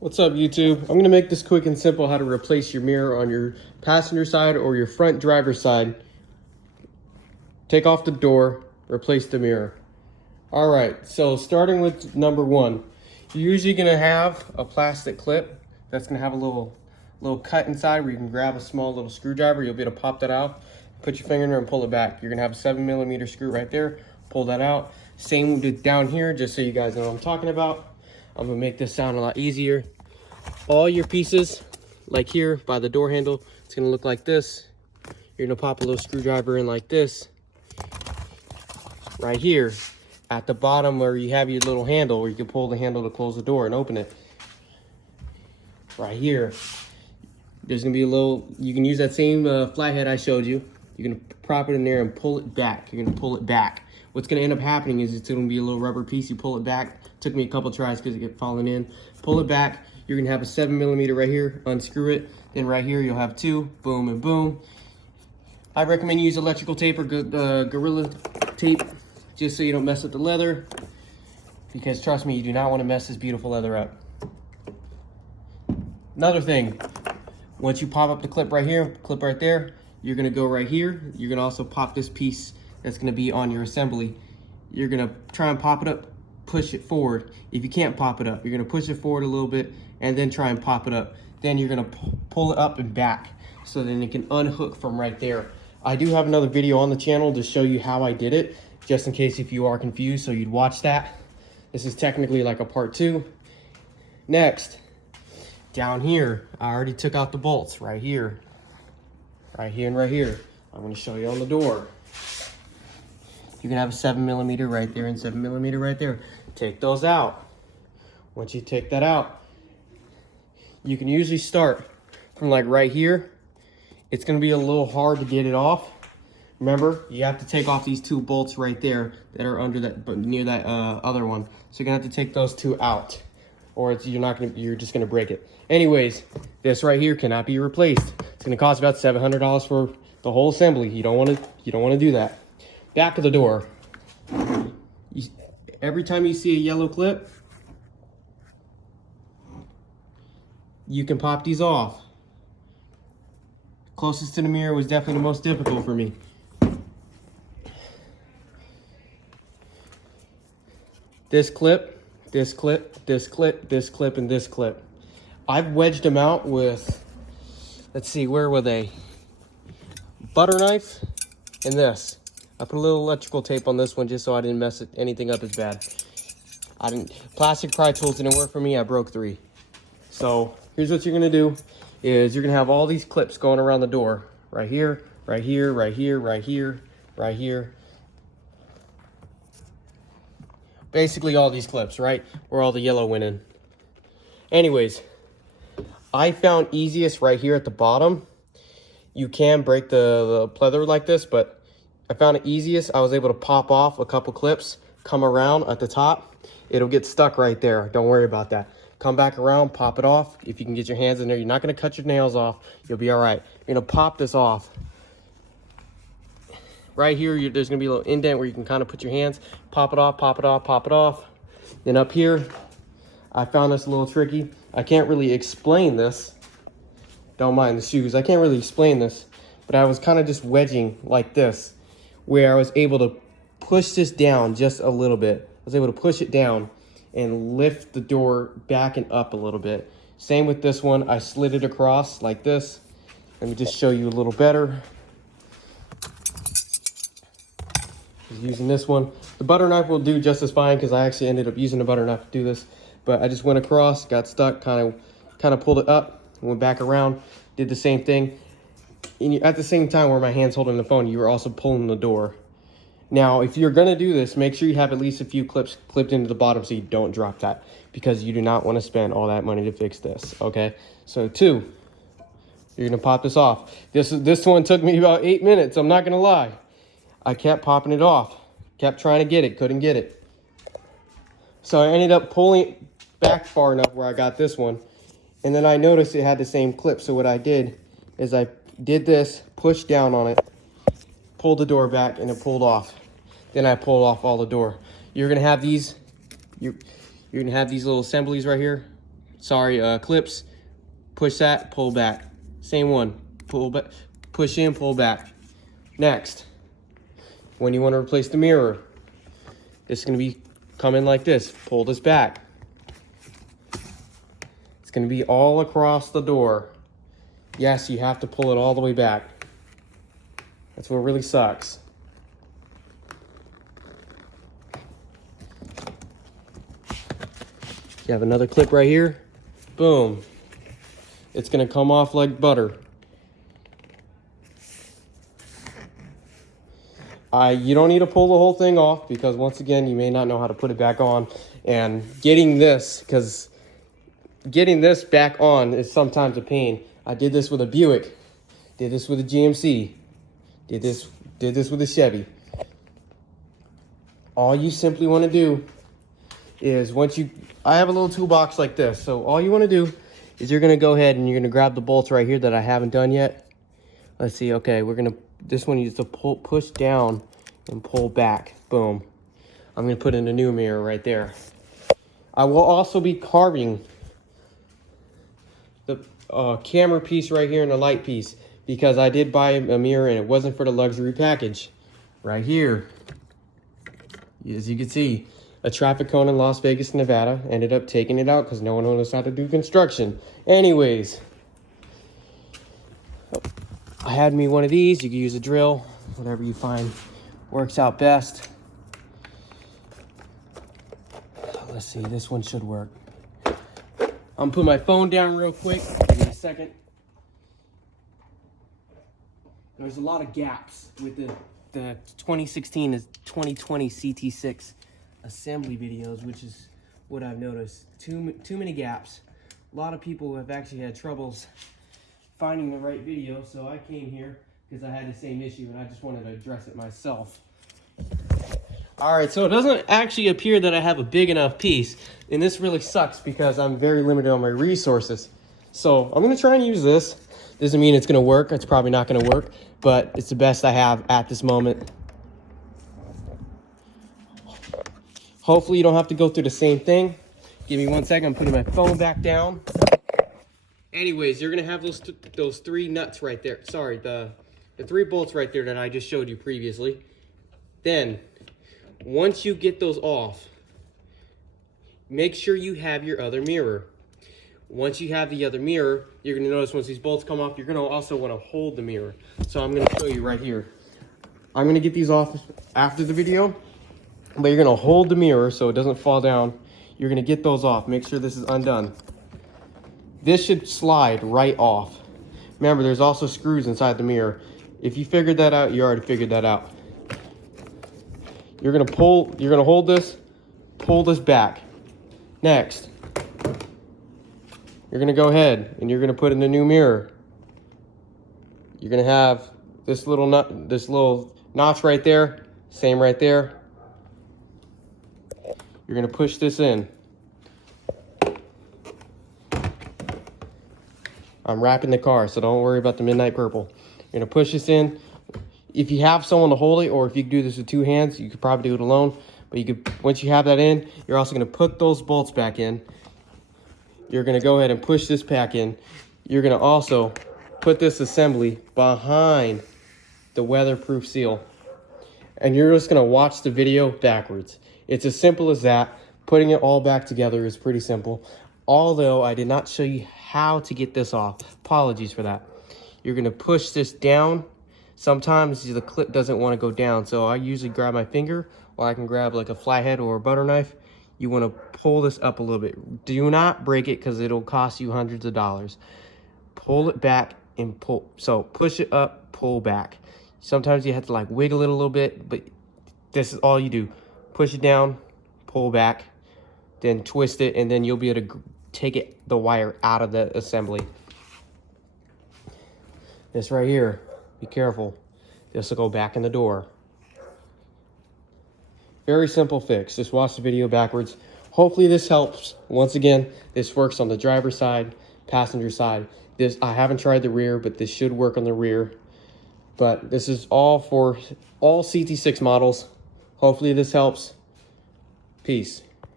What's up, YouTube? I'm gonna make this quick and simple how to replace your mirror on your passenger side or your front driver's side. Take off the door, replace the mirror. All right, so starting with number one, you're usually gonna have a plastic clip that's gonna have a little cut inside where you can grab a small little screwdriver. You'll be able to pop that out, put your finger in there and pull it back. You're gonna have a 7mm screw right there, pull that out. Same with down here, just so you guys know what I'm talking about. I'm gonna make this sound a lot easier. All your pieces, like here by the door handle, it's gonna look like this. You're gonna pop a little screwdriver in like this. Right here, at the bottom where you have your little handle, where you can pull the handle to close the door and open it. Right here, there's gonna be a little, you can use that same flathead I showed you. You're gonna prop it in there and pull it back. You're gonna pull it back. What's gonna end up happening is it's gonna be a little rubber piece. You pull it back. Took me a couple tries because it kept falling in. Pull it back. You're gonna have a 7mm right here. Unscrew it. Then right here you'll have two. Boom and boom. I recommend you use electrical tape or Gorilla tape, just so you don't mess up the leather. Because trust me, you do not want to mess this beautiful leather up. Another thing, once you pop up the clip right here, clip right there, you're gonna go right here. You're gonna also pop this piece that's gonna be on your assembly. You're gonna try and pop it up, push it forward. If you can't pop it up, you're gonna push it forward a little bit and then try and pop it up. Then you're gonna pull it up and back so then it can unhook from right there. I do have another video on the channel to show you how I did it, just in case if you are confused, so you'd watch that. This is technically like a part 2. Next, down here, I already took out the bolts right here and right here. I'm gonna show you on the door. You can have a 7mm right there and 7mm right there. Take those out. Once you take that out, you can usually start from like right here. It's gonna be a little hard to get it off. Remember, you have to take off these 2 bolts right there that are under that, but near that other one. So you're gonna have to take those 2 out, or you're just gonna break it. Anyways, this right here cannot be replaced. It's gonna cost about $700 for the whole assembly. You don't wanna do that. Back of the door. Every time you see a yellow clip, you can pop these off. Closest to the mirror was definitely the most difficult for me. This clip, this clip, this clip, this clip, and this clip. I've wedged them out with, let's see, where were they? Butter knife and this. I put a little electrical tape on this one just so I didn't mess anything up as bad. Plastic pry tools didn't work for me. I broke 3. So here's what you're gonna do is you're gonna have all these clips going around the door. Right here, right here, right here, right here, right here. Basically all these clips, right? Where all the yellow went in. Anyways, I found easiest right here at the bottom. You can break the pleather like this, but I found it easiest. I was able to pop off a couple clips, come around at the top. It'll get stuck right there. Don't worry about that. Come back around, pop it off. If you can get your hands in there, you're not gonna cut your nails off. You'll be all right. You're gonna pop this off. Right here, there's gonna be a little indent where you can kind of put your hands, pop it off, pop it off, pop it off. Then up here, I found this a little tricky. I can't really explain this. Don't mind the shoes. I can't really explain this, but I was kind of just wedging like this, where I was able to push this down just a little bit. I was able to push it down and lift the door back and up a little bit. Same with this one. I slid it across like this. Let me just show you a little better. Just using this one. The butter knife will do just as fine because I actually ended up using the butter knife to do this. But I just went across, got stuck, kind of pulled it up, went back around, did the same thing. And at the same time where my hand's holding the phone, you were also pulling the door. Now, if you're gonna do this, make sure you have at least a few clips clipped into the bottom so you don't drop that, because you do not want to spend all that money to fix this, okay? So 2, you're gonna pop this off. This one took me about 8 minutes, I'm not gonna lie. I kept popping it off, kept trying to get it, couldn't get it. So I ended up pulling it back far enough where I got this one, and then I noticed it had the same clip, so what I did is I did this, pushed down on it, pulled the door back, and it pulled off. Then I pulled off all the door. You're gonna have these, you're gonna have these little assemblies right here. clips. Push that, pull back. Same one, pull back, push in, pull back. Next, when you want to replace the mirror, it's going to be coming like this. Pull this back. It's going to be all across the door. Yes, you have to pull it all the way back. That's what really sucks. You have another clip right here. Boom. It's going to come off like butter. You don't need to pull the whole thing off because once again, you may not know how to put it back on. And getting this back on is sometimes a pain. I did this with a Buick, did this with a GMC, did this with a Chevy. All you simply want to do is I have a little toolbox like this. So all you want to do is you're going to go ahead and you're going to grab the bolts right here that I haven't done yet. Let's see. Okay, this one needs to push down and pull back. Boom. I'm going to put in a new mirror right there. I will also be carving the camera piece right here and the light piece because I did buy a mirror and it wasn't for the luxury package. Right here, as you can see, a traffic cone in Las Vegas, Nevada. Ended up taking it out because no one knows how to do construction. Anyways, I had me one of these. You can use a drill, whatever you find works out best. Let's see, this one should work. I'm putting my phone down real quick. Give me a second. There's a lot of gaps with the 2016 to 2020 CT6 assembly videos, which is what I've noticed. Too many gaps. A lot of people have actually had troubles finding the right video, so I came here because I had the same issue and I just wanted to address it myself. All right, so it doesn't actually appear that I have a big enough piece, and this really sucks because I'm very limited on my resources. So I'm gonna try and use this. Doesn't mean it's gonna work. It's probably not gonna work, but it's the best I have at this moment. Hopefully you don't have to go through the same thing. Give me 1 second, I'm putting my phone back down. Anyways, you're gonna have those three nuts right there. Sorry, the three bolts right there that I just showed you previously. Then, once you get those off, make sure you have your other mirror. Once you have the other mirror, you're gonna notice once these bolts come off, you're gonna also wanna hold the mirror. So I'm gonna show you right here. I'm gonna get these off after the video, but you're gonna hold the mirror so it doesn't fall down. You're gonna get those off. Make sure this is undone. This should slide right off. Remember, there's also screws inside the mirror. If you figured that out, you already figured that out. You're gonna hold this, pull this back. Next, you're gonna go ahead and you're gonna put in the new mirror. You're gonna have this little notch right there, same right there. You're gonna push this in. I'm wrapping the car, so don't worry about the midnight purple. You're gonna push this in. If you have someone to hold it, or if you can do this with two hands, you could probably do it alone. But you could, once you have that in, you're also gonna put those bolts back in. You're gonna go ahead and push this back in. You're gonna also put this assembly behind the weatherproof seal. And you're just gonna watch the video backwards. It's as simple as that. Putting it all back together is pretty simple. Although I did not show you how to get this off. Apologies for that. You're gonna push this down. Sometimes the clip doesn't want to go down, so I usually grab my finger, or I can grab like a flathead or a butter knife. You want to pull this up a little bit. Do not break it because it'll cost you hundreds of dollars. Pull it back and pull. So push it up, pull back. Sometimes you have to like wiggle it a little bit, but this is all you do. Push it down, pull back, then twist it, and then you'll be able to take the wire out of the assembly. This right here, be careful. This will go back in the door. Very simple fix. Just watch the video backwards. Hopefully this helps. Once again, this works on the driver's side, passenger side. I haven't tried the rear, but this should work on the rear. But this is all for all CT6 models. Hopefully this helps. Peace.